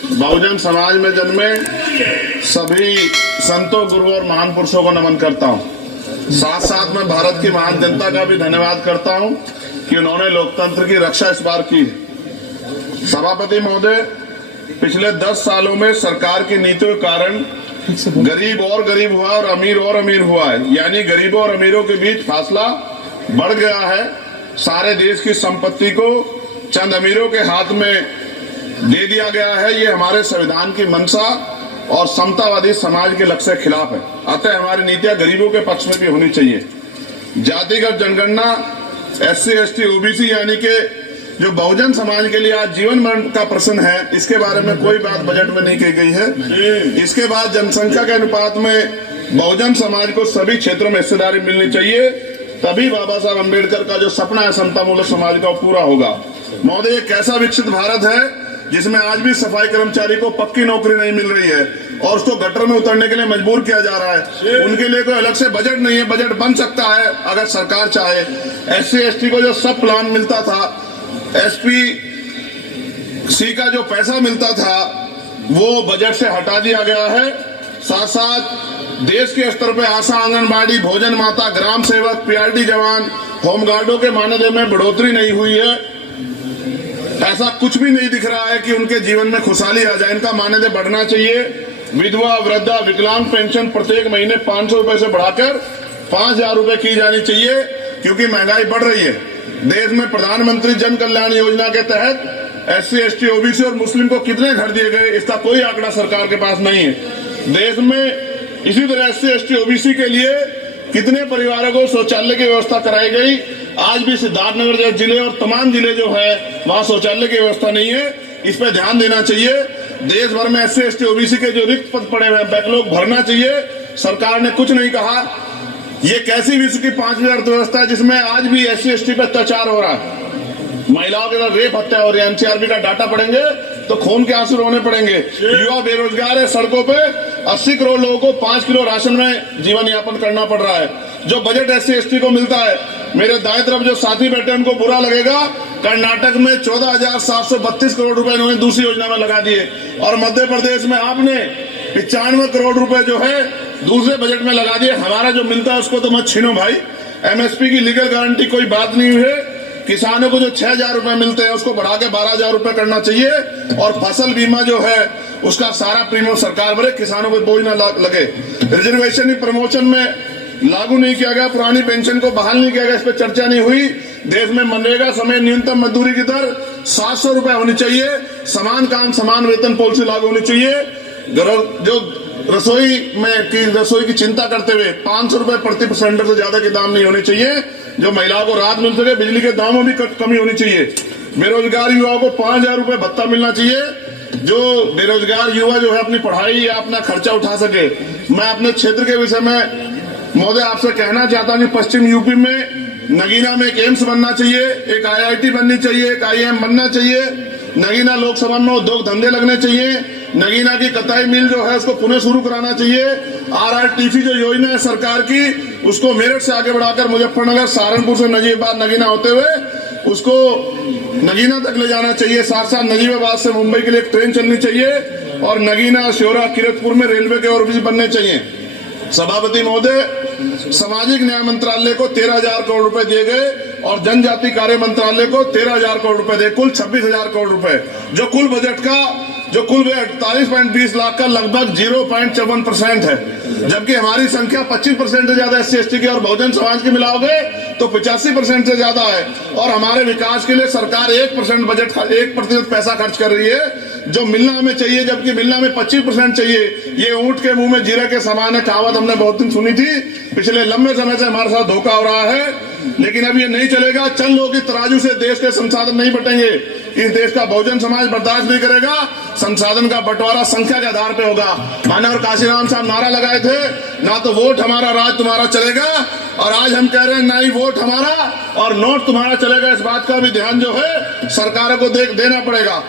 बहुजन समाज में जन्मे सभी संतों, गुरुओं और महान पुरुषों को नमन करता हूं। साथ साथ में भारत की महान जनता का भी धन्यवाद करता हूं कि उन्होंने लोकतंत्र की रक्षा इस बार की। सभापति महोदय, पिछले 10 सालों में सरकार की नीतियों के कारण गरीब और गरीब हुआ और अमीर हुआ है, यानी गरीबों और अमीरों के बीच फासला बढ़ गया है। सारे देश की संपत्ति को चंद अमीरों के हाथ में दे दिया गया है। ये हमारे संविधान की मंशा और समतावादी समाज के लक्ष्य के खिलाफ है। अतः हमारी नीतियां गरीबों के पक्ष में भी होनी चाहिए। जातिगत जनगणना, SC, ST, OBC यानी कि जो बहुजन समाज के लिए आज जीवन मरण का प्रश्न है, इसके बारे में कोई बात बजट में नहीं की गई है। इसके बाद जनसंख्या के अनुपात में बहुजन समाज को सभी क्षेत्रों में हिस्सेदारी मिलनी चाहिए, तभी बाबा साहब अम्बेडकर का जो सपना है समतामूलक समाज का पूरा होगा। महोदय, एक ऐसा विकसित भारत है जिसमें आज भी सफाई कर्मचारी को पक्की नौकरी नहीं मिल रही है और उसको गटर में उतरने के लिए मजबूर किया जा रहा है। उनके लिए कोई अलग से बजट नहीं है। बजट बन सकता है अगर सरकार चाहे। SC, ST को जो सब प्लान मिलता था, SPC का जो पैसा मिलता था, वो बजट से हटा दिया गया है। साथ साथ देश के स्तर पर आशा, आंगनबाड़ी, भोजन माता, ग्राम सेवक, PRT जवान, होमगार्डों के मानदेय में बढ़ोतरी नहीं हुई है। ऐसा कुछ भी नहीं दिख रहा है कि उनके जीवन में खुशहाली आ जाए। इनका मानदेय बढ़ना चाहिए। विधवा, वृद्धा, विकलांग पेंशन प्रत्येक महीने 500 रुपए से बढ़ाकर 5,000 रुपए की जानी चाहिए, क्योंकि महंगाई बढ़ रही है। देश में प्रधानमंत्री जन कल्याण योजना के तहत SC, ST, OBC और मुस्लिम को कितने घर दिए गए, इसका कोई आंकड़ा सरकार के पास नहीं है। देश में इसी तरह SC, ST, OBC के लिए कितने परिवारों को शौचालय की व्यवस्था कराई गई। आज भी सिद्धार्थनगर जैसे जिले और तमाम जिले जो है वहां शौचालय की व्यवस्था नहीं है। इस पर ध्यान देना चाहिए। देश भर में SC, ST, OBC के जो रिक्त पद पड़े हुए हैं, बैकलॉग भरना चाहिए। सरकार ने कुछ नहीं कहा। ये कैसी विश्व की 5वीं अर्थव्यवस्था है जिसमें आज भी SC, ST पे अत्याचार हो रहा है, महिलाओं के साथ रेप हत्या हो रही है। NCRB का डाटा पढ़ेंगे तो खून के आंसू रोने पड़ेंगे। युवा बेरोजगार है, सड़कों पे 80 करोड़ लोगों को 5 किलो राशन में जीवन यापन करना पड़ रहा है। जो बजट SC, ST को मिलता है, मेरे दाएं तरफ जो साथी बैठे उनको बुरा लगेगा, कर्नाटक में 14,732 करोड़ रुपए इन्होंने दूसरी योजना में लगा दिए और मध्य प्रदेश में आपने 95 करोड़ रुपए जो है दूसरे बजट में लगा दिए। हमारा जो मिलता है उसको तो मत छीनो भाई। MSP की लीगल गारंटी कोई बात नहीं हुई है। किसानों को जो 6,000 रुपए मिलते हैं उसको बढ़ा के 12,000 रुपए करना चाहिए और फसल बीमा जो है उसका सारा प्रीमियम सरकार भरे, किसानों को बोझ ना लगे। रिजर्वेशन प्रमोशन में लागू नहीं किया गया, पुरानी पेंशन को बहाल नहीं किया गया, इस पर चर्चा नहीं हुई। देश में मनरेगा समय न्यूनतम मजदूरी की दर 700 रुपए होनी चाहिए। समान काम समान वेतन पॉलिसी लागू होनी चाहिए। जो रसोई की चिंता करते हुए 500 रुपए प्रति सिलेंडर से ज्यादा के दाम नहीं होने चाहिए। जो महिलाओं को राहत मिल सके, बिजली के दामों में भी कमी होनी चाहिए। बेरोजगार युवाओं को 5,000 रुपए भत्ता मिलना चाहिए। जो बेरोजगार युवा जो है अपनी पढ़ाई या अपना खर्चा उठा सके। मैं अपने क्षेत्र के विषय में महोदय आपसे कहना चाहता हूं कि पश्चिम यूपी में नगीना में एक एम्स बनना चाहिए, एक IIT बननी चाहिए, एक IIM बनना चाहिए। नगीना लोकसभा में उद्योग धंधे लगने चाहिए। नगीना की कताई मिल जो है उसको पुनः शुरू कराना चाहिए। RRTC जो योजना है सरकार की, उसको मेरठ से आगे बढ़ाकर मुजफ्फरनगर, सहारनपुर से नजीबाबाद नगीना होते हुए उसको नगीना तक ले जाना चाहिए। साथ साथ नजीबाबाद से मुंबई के लिए एक ट्रेन चलनी चाहिए और नगीना, श्योरा, किरतपुर में रेलवे के ओवरब्रिज बनने चाहिए। सभापति महोदय, सामाजिक न्याय मंत्रालय को 13,000 करोड़ रुपए दिए गए और जनजाति कार्य मंत्रालय को 13,000 करोड़ रुपए दिए, कुल 26,000 करोड़ रुपए। जो कुल बजट का जो कुल 48.20 लाख का लगभग 0.54% है, जबकि हमारी संख्या 25% से ज्यादा SC, ST की और बहुजन समाज की मिलाओगे तो 85% से ज्यादा है। और हमारे विकास के लिए सरकार 1% बजट 1% पैसा खर्च कर रही है, जो मिलना हमें चाहिए, जबकि मिलना में 25% चाहिए। ये ऊंट के मुंह में जीरे के समान है, कहावत हमने बहुत दिन सुनी थी। पिछले लंबे समय से हमारे साथ धोखा हो रहा है, लेकिन अब ये नहीं चलेगा। चंद लोगों की तराजू से देश के संसाधन नहीं बटेंगे। इस देश का बहुजन समाज बर्दाश्त नहीं करेगा। संसाधन का बंटवारा संख्या के आधार पे होगा। माननीय काशीराम साहब नारा लगाए थे, ना तो वोट हमारा राज तुम्हारा चलेगा, और आज हम कह रहे हैं ना ही वोट हमारा और नोट तुम्हारा चलेगा। इस बात का भी ध्यान जो है सरकारों को देना पड़ेगा।